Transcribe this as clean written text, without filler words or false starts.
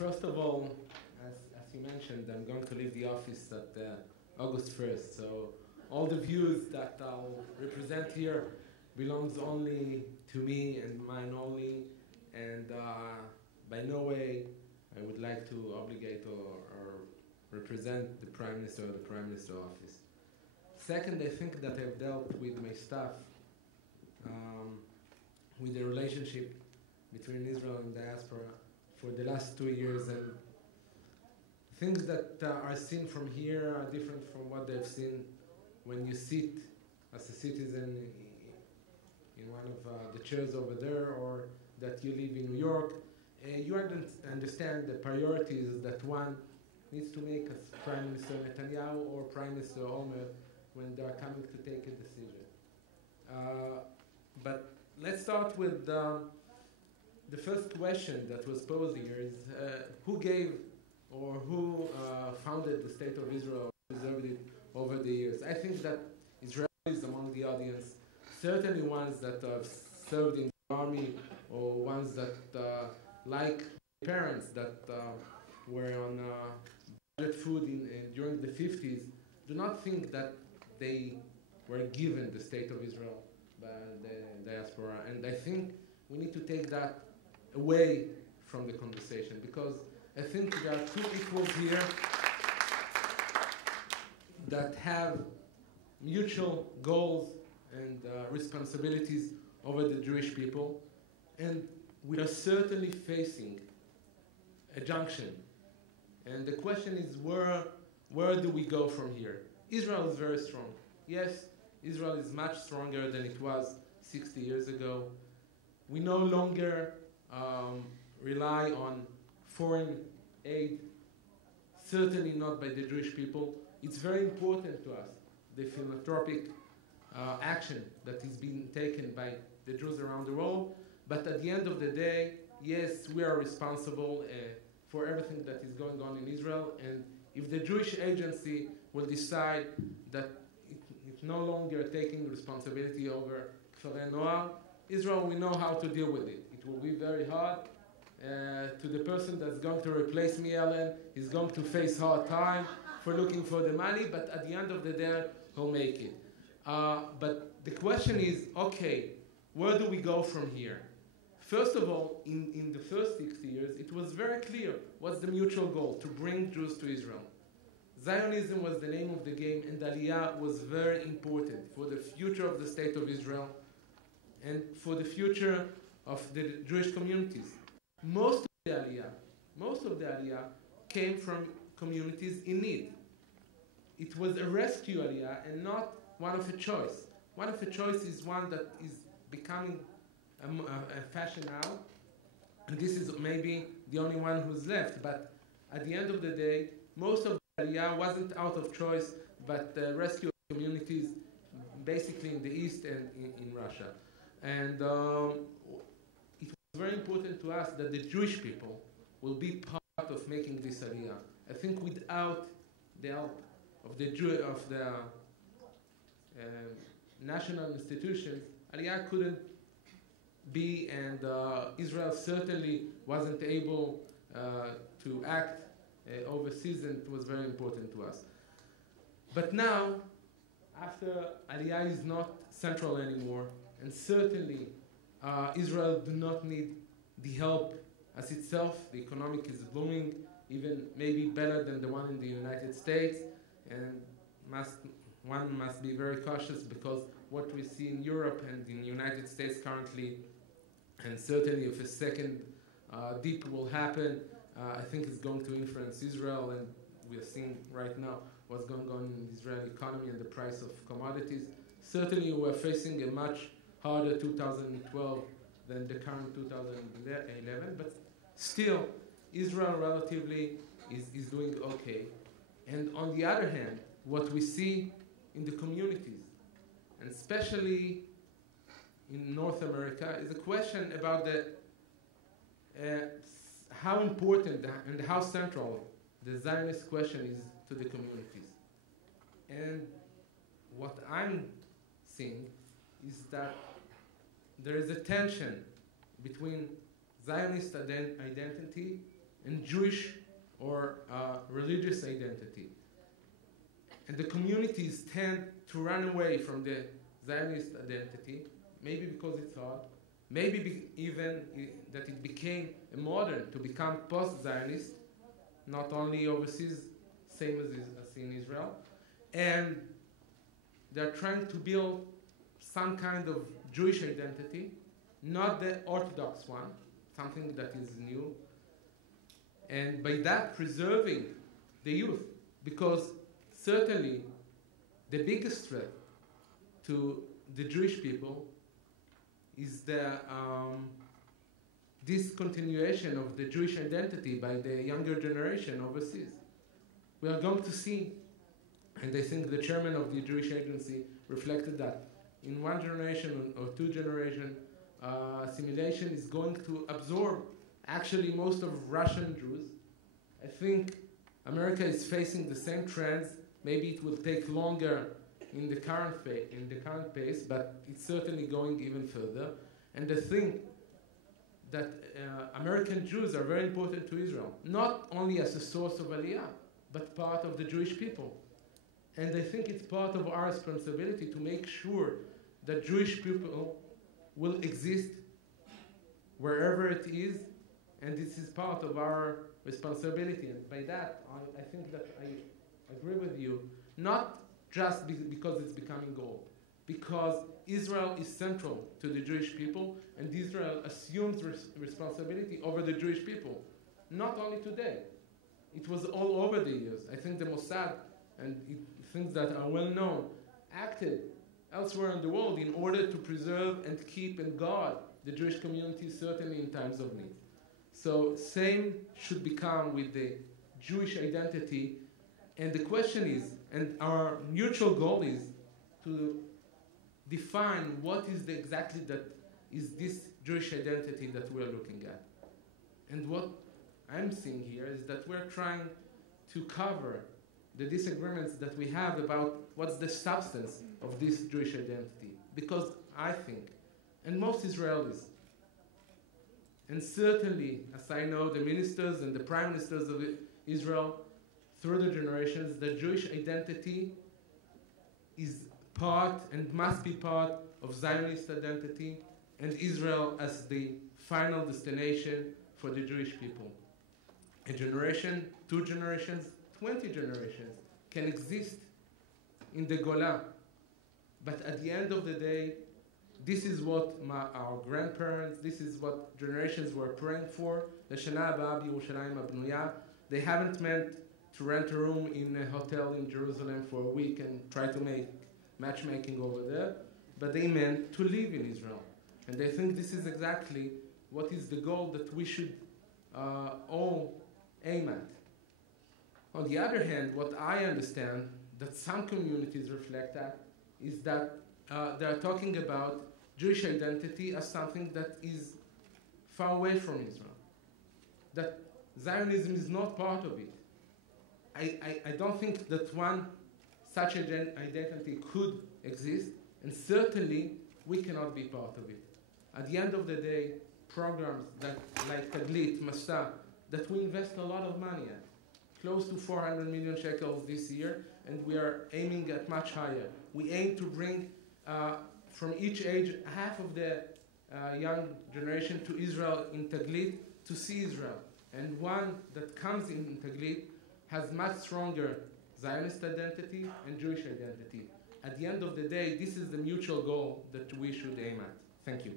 first of all, as you mentioned, I'm going to leave the office at August 1st. So all the views that I'll represent here belongs only to me and mine only. And by no way I would like to obligate or represent the Prime Minister or the Prime Minister's office. Second, I think that I've dealt with my staff with the relationship between Israel and diaspora for the last 2 years, and things that are seen from here are different from what they've seen when you sit as a citizen in one of the chairs over there, or that you live in New York. You understand the priorities that one needs to make as Prime Minister Netanyahu or Prime Minister Olmert when they are coming to take a decision. But let's start with the first question that was posed here is who gave or who founded the State of Israel, preserved it over the years? I think that Israelis among the audience, certainly ones that have served in the army or ones that, like parents that were on budget food during the 50s, do not think that they were given the State of Israel by the diaspora. And I think we need to take that away from the conversation, because I think there are two equals here that have mutual goals and responsibilities over the Jewish people, and we are certainly facing a junction. And the question is, where do we go from here? Israel is very strong. Yes, Israel is much stronger than it was 60 years ago. We no longer rely on foreign aid, certainly not by the Jewish people. It's very important to us, the philanthropic action that is being taken by the Jews around the world. But at the end of the day, yes, we are responsible for everything that is going on in Israel. And if the Jewish agency will decide that it's no longer taking responsibility over Kfar Noar, Israel, we know how to deal with it. It will be very hard. To the person that's going to replace me, Ellen, he's going to face hard time for looking for the money, but at the end of the day, he'll make it. But the question is, okay, where do we go from here? First of all, in the first 60 years, it was very clear what's the mutual goal: to bring Jews to Israel. Zionism was the name of the game, and Aliyah was very important for the future of the State of Israel and for the future of the Jewish communities. Most of the Aliyah came from communities in need. It was a rescue Aliyah and not one of a choice. One of a choice is one that is becoming a fashion now, and this is maybe the only one who's left. But at the end of the day, most of the Aliyah wasn't out of choice, but rescue communities basically in the East and in Russia. And it was very important to us that the Jewish people will be part of making this Aliyah. I think without the help of the national institutions, Aliyah couldn't be, and Israel certainly wasn't able to act overseas, and it was very important to us. But now, after Aliyah is not central anymore, and certainly Israel do not need the help as itself. The economic is blooming, even maybe better than the one in the United States, and one must be very cautious, because what we see in Europe and in the United States currently, and certainly if a second dip will happen, I think it's going to influence Israel, and we are seeing right now what's going on in the Israeli economy and the price of commodities. Certainly we're facing a much harder 2012 than the current 2011, but still Israel relatively is doing okay. And on the other hand, what we see in the communities, and especially in North America, is a question about how important and how central the Zionist question is to the communities. And what I'm seeing is that there is a tension between Zionist identity and Jewish or religious identity. And the communities tend to run away from the Zionist identity, maybe because it's hard, maybe even that it became modern to become post-Zionist, not only overseas, same as in Israel. And they're trying to build some kind of Jewish identity, not the Orthodox one, something that is new. And by that, preserving the youth, because certainly the biggest threat to the Jewish people is the discontinuation of the Jewish identity by the younger generation overseas. We are going to see, and I think the chairman of the Jewish Agency reflected that, in one generation or two generation, assimilation is going to absorb actually most of Russian Jews. I think America is facing the same trends. Maybe it will take longer in the current pace, but it's certainly going even further. And I think that American Jews are very important to Israel, not only as a source of aliyah, but part of the Jewish people. And I think it's part of our responsibility to make sure that Jewish people will exist wherever it is, and this is part of our responsibility. And by that, I think that I agree with you, not just because it's becoming gold, because Israel is central to the Jewish people, and Israel assumes responsibility over the Jewish people, not only today. It was all over the years. I think the Mossad and things that are well known acted elsewhere in the world in order to preserve and keep and guard the Jewish community, certainly in times of need. So same should become with the Jewish identity. And the question is, and our mutual goal is to define what is exactly that is this Jewish identity that we're looking at. And what I'm seeing here is that we're trying to cover the disagreements that we have about what's the substance of this Jewish identity. Because I think, and most Israelis, and certainly, as I know, the ministers and the prime ministers of Israel, through the generations, the Jewish identity is part and must be part of Zionist identity, and Israel as the final destination for the Jewish people. A generation, 2 generations, 20 generations can exist in the Gola, but at the end of the day, this is what our grandparents, this is what generations were praying for. L'shana haba b'Yerushalayim habnuya. They haven't meant to rent a room in a hotel in Jerusalem for a week and try to make matchmaking over there, but they meant to live in Israel. And I think this is exactly what is the goal that we should all aim at. On the other hand, what I understand that some communities reflect at is that they are talking about Jewish identity as something that is far away from Israel, that Zionism is not part of it. I don't think that one such identity could exist, and certainly we cannot be part of it. At the end of the day, programs like Taglit, Masa, that we invest a lot of money at, close to 400 million shekels this year, and we are aiming at much higher. We aim to bring from each age half of the young generation to Israel in Taglit to see Israel. And one that comes in Taglit has much stronger Zionist identity and Jewish identity. At the end of the day, this is the mutual goal that we should aim at. Thank you.